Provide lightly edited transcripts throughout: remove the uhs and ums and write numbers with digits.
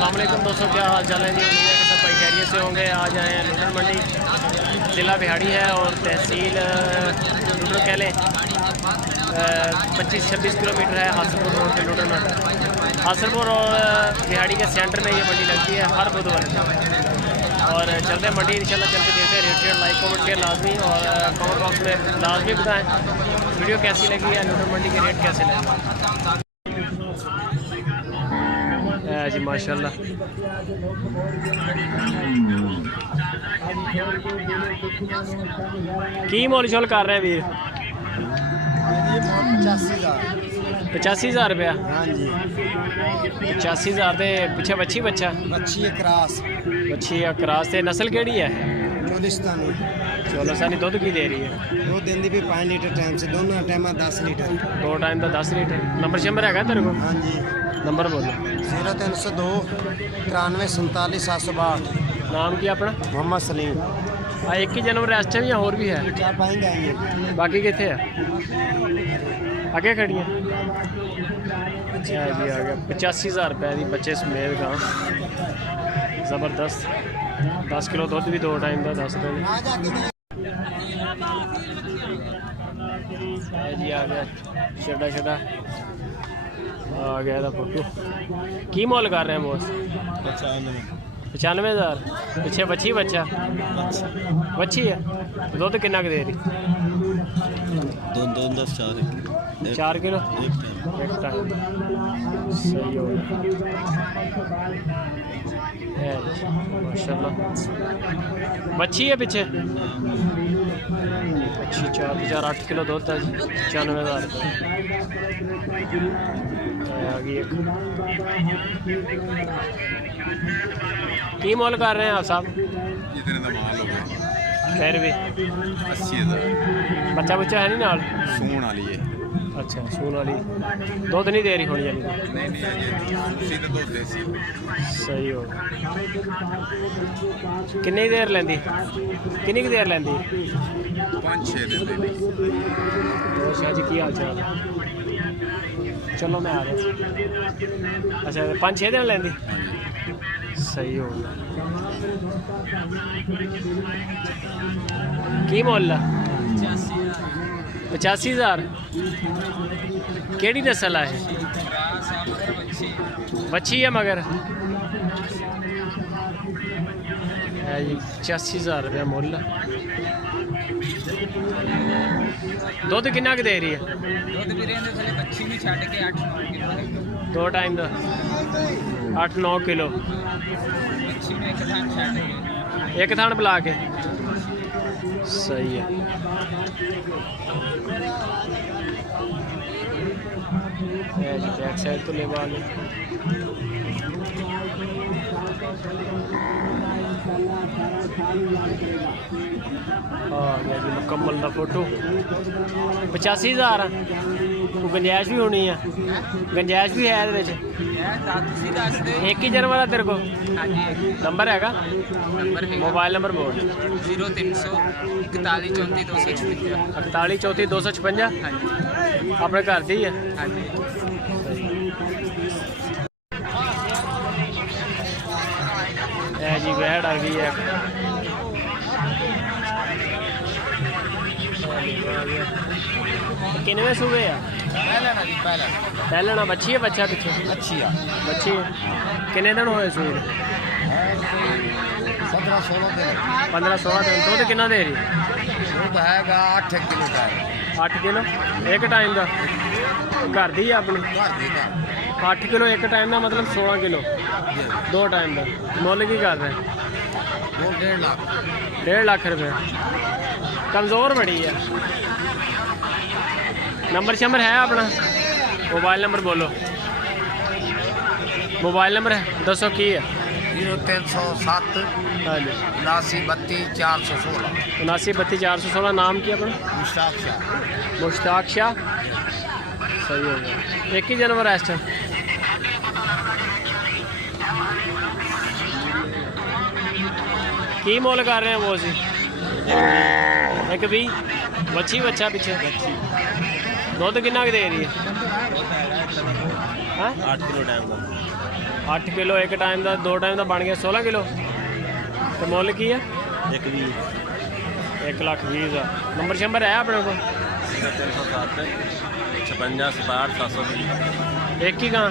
अस्सलाम वालेकुम दोस्तों, क्या हाल चाल है जी। उम्मीद है कि सब भाई खैरियत से होंगे। आज आए हैं लुडन मंडी, ज़िला बिहाड़ी है और तहसील लुडन कह लें। 25-26 किलोमीटर है हासिलपुर रोड पे लुडन मंडी। हासिलपुर और बिहाड़ी के सेंटर में ये मंडी लगती है हर बुधवार। और चलते हैं मंडी इंशाल्लाह, चल के देखते हैं। Rate share like comment share लाजमी और कमेंट बॉक्स में लाजमी बताएं वीडियो कैसी लगी है, लुडन मंडी के रेट कैसे लगे जी। माशाल्लाह की मोल शोल कर रहे हैं वीर? 85,000 रुपया। हाँ जी 85,000 के पिछे बच्ची बच्चा बच्ची क्रॉस से नस्ल केड़ी है? चोलिस्तानी। चोलिस्तानी दुध की दे रही है? दूध देंदी भी 5 लीटर टाइम से, दोनों टाइम 10 लीटर। दो टाइम का 10 लीटर। नंबर शंबर है तेरे को? हाँ जी नंबर बोलो। 0302 93 47 762। नाम की अपना? मोहम्मद सलीम। हाँ, एक ही जनवरी रेस्ट है या और भी है? क्या पाएंगे आइए। बाकी कितने है? आगे खड़ी है जी। आ गया 85,000 रुपये की बच्चे समेत का ज़बरदस्त। 10 किलो दुध भी दो टाइम का 10 रुपये जी। आ गया छड़ा आ गया था फोटो। की मोल कर रहे हैं बॉस? 95,000। पिछे बच्ची बच्चा बच्ची है। दुध कितना दे रही? 4 किलो एक टाइम। सही हो गया माशाल्लाह। बच्ची है पिछे अच्छी 4 8 किलो दुध है जी। 95,000 रुपये आ गई एक। की मोल कर रहे हैं आप साहब? इतने का माल हो गया फिर भी 80,000। बच्चा बुच्चा है नहीं नाल? सून वाली है। अच्छा सून वाली दुध नहीं दे रही होनी जानी? नहीं अजे तो दूध देसी। सही हो। कितनी देर लेंदी? कितनी देर लेंदी? 5-6 दिन दे। और शाह जी की हाल चाल? चलो मैं आ रहा। अच्छा 5-6 दिन लेंदी। सही हो गया। की मोल? 85,000। केड़ी नस्ल है? बच्ची है मगर है जी। 85,000 रुपया मुल। दुध कितना दे रही है? दो टाइम का 8-9 किलो एक थान बुला के। सही है। बैक साइड तो ले आ गया जी मुकम्मल का फोटो। 85,000। गुंजाइश भी होनी है? गुंजाइश भी है? एक ही जनवरी तेरे को नंबर हैगा? मोबाइल नंबर बोल। 0300 41 34 256। अपने घर से ही है? जी वह डर गई है। किनवे सूबे है? पहले ना बच्ची है बच्चा पिछे? अच्छी है बच्ची है। किन्ने दिन होए सूई? 15-16 दिन। 15-16 दिन। दुध कितना दे रही? दूध हैगा 8 किलो का। 8 किलो एक टाइम का? घर दी है अपनी? 8 किलो एक टाइम का मतलब 16 किलो दो टाइम का। मुल की कर रहे हैं? 1.5 लाख रुपये। कमज़ोर बड़ी है। नंबर शंबर है अपना? मोबाइल नंबर बोलो। मोबाइल नंबर है दसो की है? 0307 हाँ जी 79 32 416। 79 32 416। नाम की अपना? मुश्ताक शाह। सही हो गया। एक ही जनवरी रेस्ट है? की मोल कर रहे हैं वो जी? एक भी बच्ची बच्चा पीछे दुध कितना दे रही है? 8 किलो टाइम का 8 किलो एक टाइम का, 2 टाइम का बन गया 16 किलो। तो मुल की है? 1,20,000। नंबर शंबर है अपने को? 307 56 67 720। एक ही कहाँ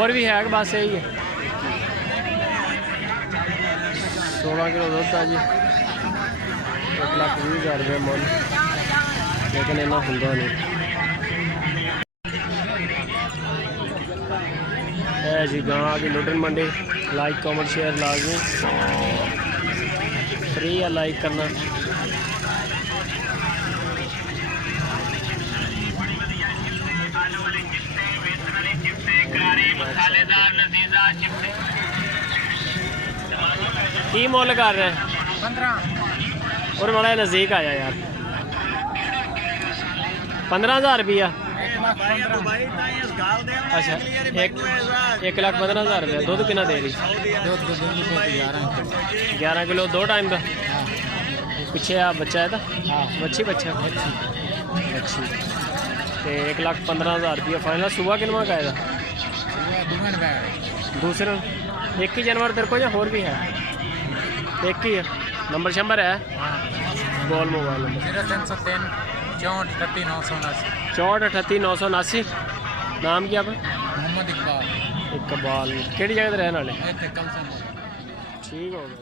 और भी है कि बस यही है? 16 किलो दुध है जी, 1,20,000 रुपये मुल, लेकिन इन्ना होंगे नहीं। है जी गाँव आ गई लुटन मंडी। लाइक कमेंट शेयर लाजमी, फ्री है लाइक करना। की मुल कर रहे हैं? 15 और बड़ा नज़दीक आया यार। 15,000 रुपया। अच्छा 1,15,000 रुपया। दूध कितना दे रही? 11 किलो 2 टाइम का। पीछे आ बच्चा है था? बच्ची बच्चा बच्ची। तो 1,15,000 रुपया फाइनल। सुबह कितना का आएगा? दूसरा एक ही जानवर तेरे को या और भी है? एक ही है। नंबर शंबर है? बोल मोबाइल नंबर। 0303 64 38 979। 64 38 979। नाम क्या आपका? मोहम्मद इकबाल। इकबाल। केड़ी जगह रहने वाले? कल से ठीक हो गया।